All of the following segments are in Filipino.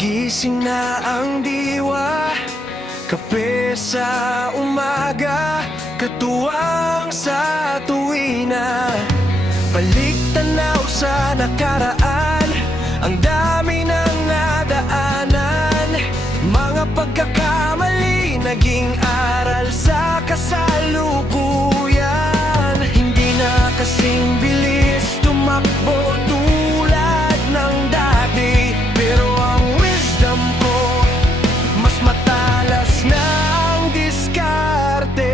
Gising na ang diwa, kape sa umaga, katuwang sa tuwina. Balik tanaw sa nakaraan, ang dami nang nadaanan. Mga pagkakamali, naging aral sa kasalukuyan. Hindi na kasing bilis tumakbo tulad ng dati, pero ang wisdom ko mas matalas na ang diskarte.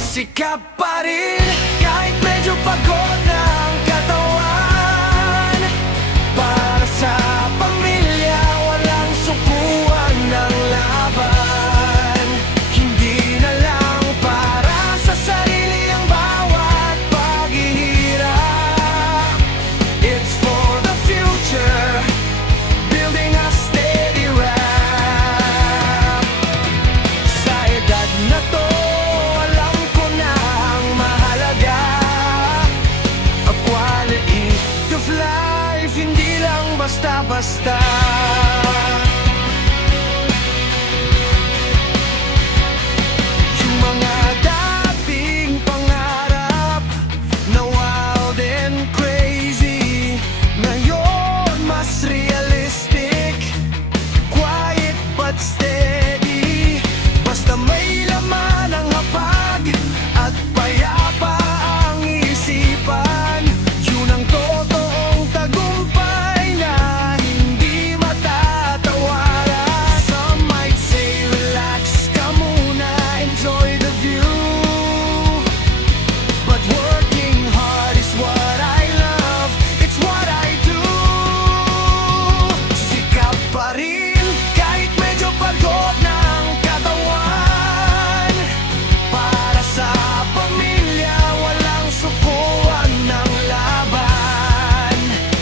Sikap pa rin kahit medyo pagod na ang katawan. Para sa pamilya, walang sukuan ng laban. Hindi na lang para sa sarili ang bawat paghihirap. It's for the future, building a steady rap. Sa edad na to, alam ko na ang mahalaga. A quality of life, hindi lang basta-basta. Yung mga dating pangarap na wild and crazy, ngayon mas realistic, quiet but steady. Basta may laman ang hapag at payapa ang isipan, yun ang totoong tagumpay na hindi matatawaran. Some might say relax ka muna, enjoy the view, but working hard is what I love, it's what I do. Sikap pa rin kahit medyo pagod na ang katawan. Para sa pamilya, walang sukuan ng laban.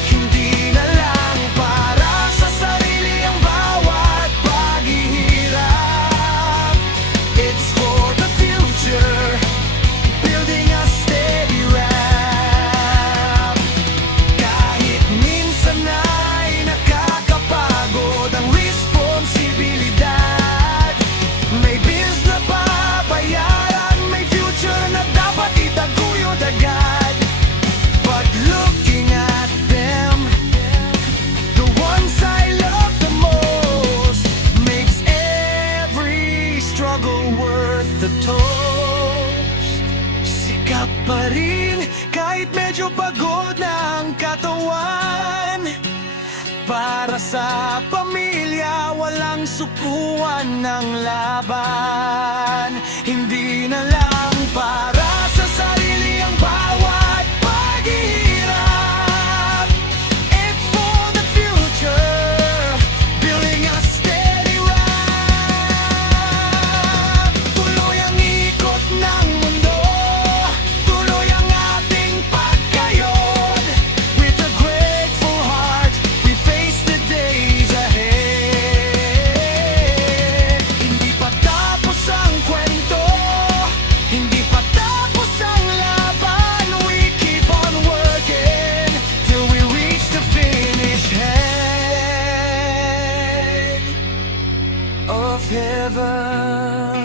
Hindi na lang para sa sarili ang bawat paghihirap. It's for the future, building a steady rap. Kahit minsan ay nakakapagod ang responsibilidad, may bills na babayaran, may future na dapat itaguyod agad. But looking at them, the ones I love the most, makes every struggle worth the toast. Sikap pa rin kahit medyo pagod na ang katawan. Para sa pamilya, walang sukuan ng laban. Hindi na lang para sa sarili ang bawat paghihirap. It's for the future, building a steady rap. Tuloy ang ikot ng mundo, tuloy ang ating pagkayod. With a grateful heart, we face the days ahead. Hindi pa tapos ang kwento, hindi pa tapos ang laban. We keep on working till we reach the finish head of heaven.